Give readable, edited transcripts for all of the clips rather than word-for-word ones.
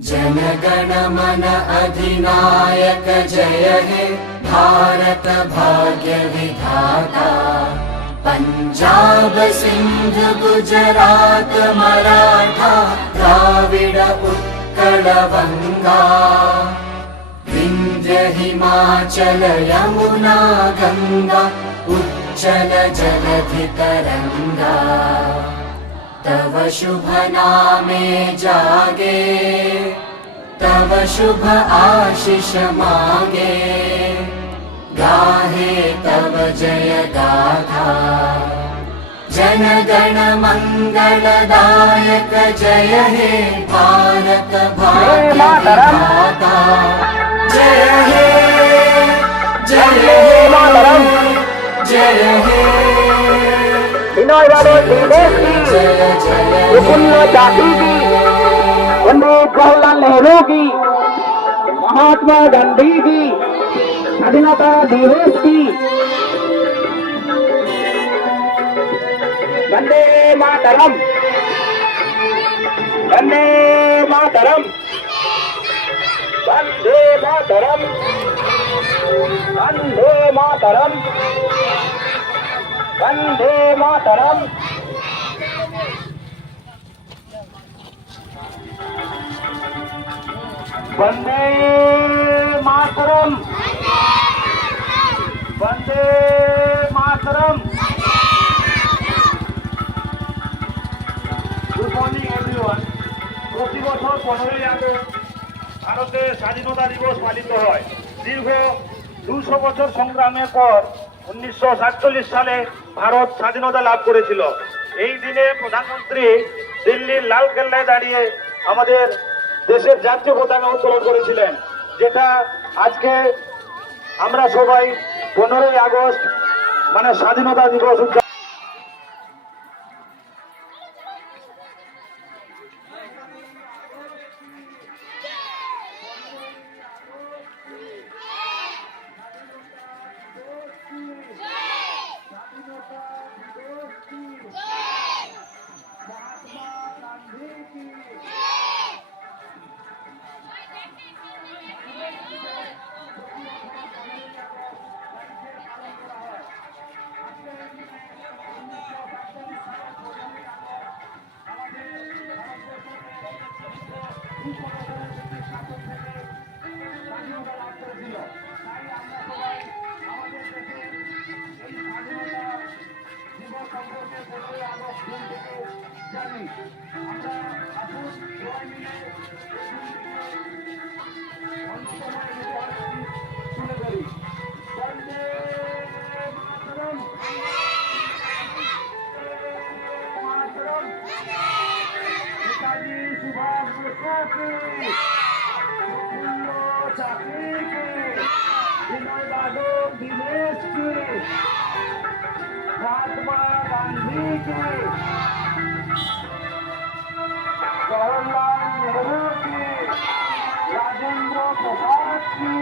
जनगण मन अधिनायक जय हे भारत भाग्य विधाता। पंजाब सिंध गुजरात मराठा द्राविड उत्कल बंगा। विंध्य हिमाचल यमुना गंगा उच्चल जलधि तरंगा। तव शुभ नामे जागे तव शुभ आशीष मांगे। गाहे तव जय गाथा जन गण मंगलदायक जय हे भारत भाग्य विधाता। जय हे जय हे जय हे विनय बादल देश की, विपुल जाति की, पंडित जवाहरलाल नेहरू की, महात्मा गांधी की, स्वाधीनता दिवस की। वंदे मातरम, वंदे मातरम, वंदे मातरम, वंदे मातरम, वंदे मातरम। वंदे मातरम, वंदे मातरम। Good morning everyone. प्रति বছর 15ই আগস্ট ভারতে স্বাধীনতা দিবস পালিত হয়। দীর্ঘ 200 বছর সংগ্রামের পর 1947 সালে ভারত স্বাধীনতা লাভ করেছিল। এই দিনে প্রধানমন্ত্রী দিল্লির লালকেল্লায় দাঁড়িয়ে আমাদের দেশের জাতীয় পতাকা উত্তোলন করেছিলেন, যেটা আজকে আমরা সবাই 15ই আগস্ট মানে স্বাধীনতা দিবস উদযাপন। महात्मा गांधी की, जवाहरलाल नेहरू की, राजेंद्र प्रसाद की,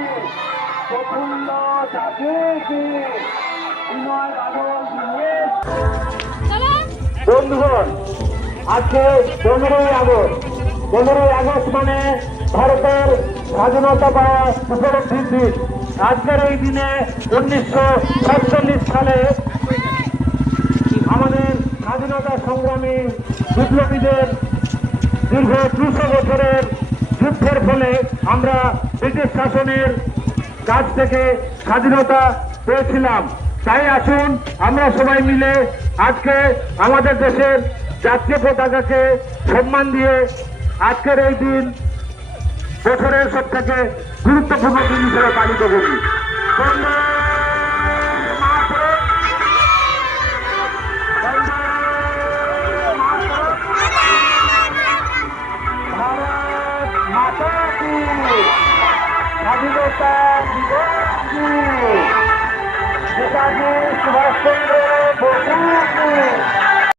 प्रफुल्ल चाकी की, विनय बादल दीनेश। বন্ধুগণ, আজকে 15ই আগস্ট। 15ই আগস্ট মানে ভারতের স্বাধীনতা পাওয়া উপলব্ধির দিন। আজকের এই দিনে 1947 সালে আমাদের স্বাধীনতা সংগ্রামী বিপ্লবীদের দীর্ঘ 200 বছরের যুদ্ধের ফলে আমরা ব্রিটিশ শাসনের কাছ থেকে স্বাধীনতা পেয়েছিলাম। তাই আসুন আমরা সবাই মিলে আজকে আমাদের দেশের জাতীয় পতাকাকে সম্মান দিয়ে আজকের এই দিন বছরের সব থেকে গুরুত্বপূর্ণ দিন হিসেবে পালিত করি। স্বাধীনতা দিবস কি, নেতাজি সুভাষ চন্দ্র বসু কি।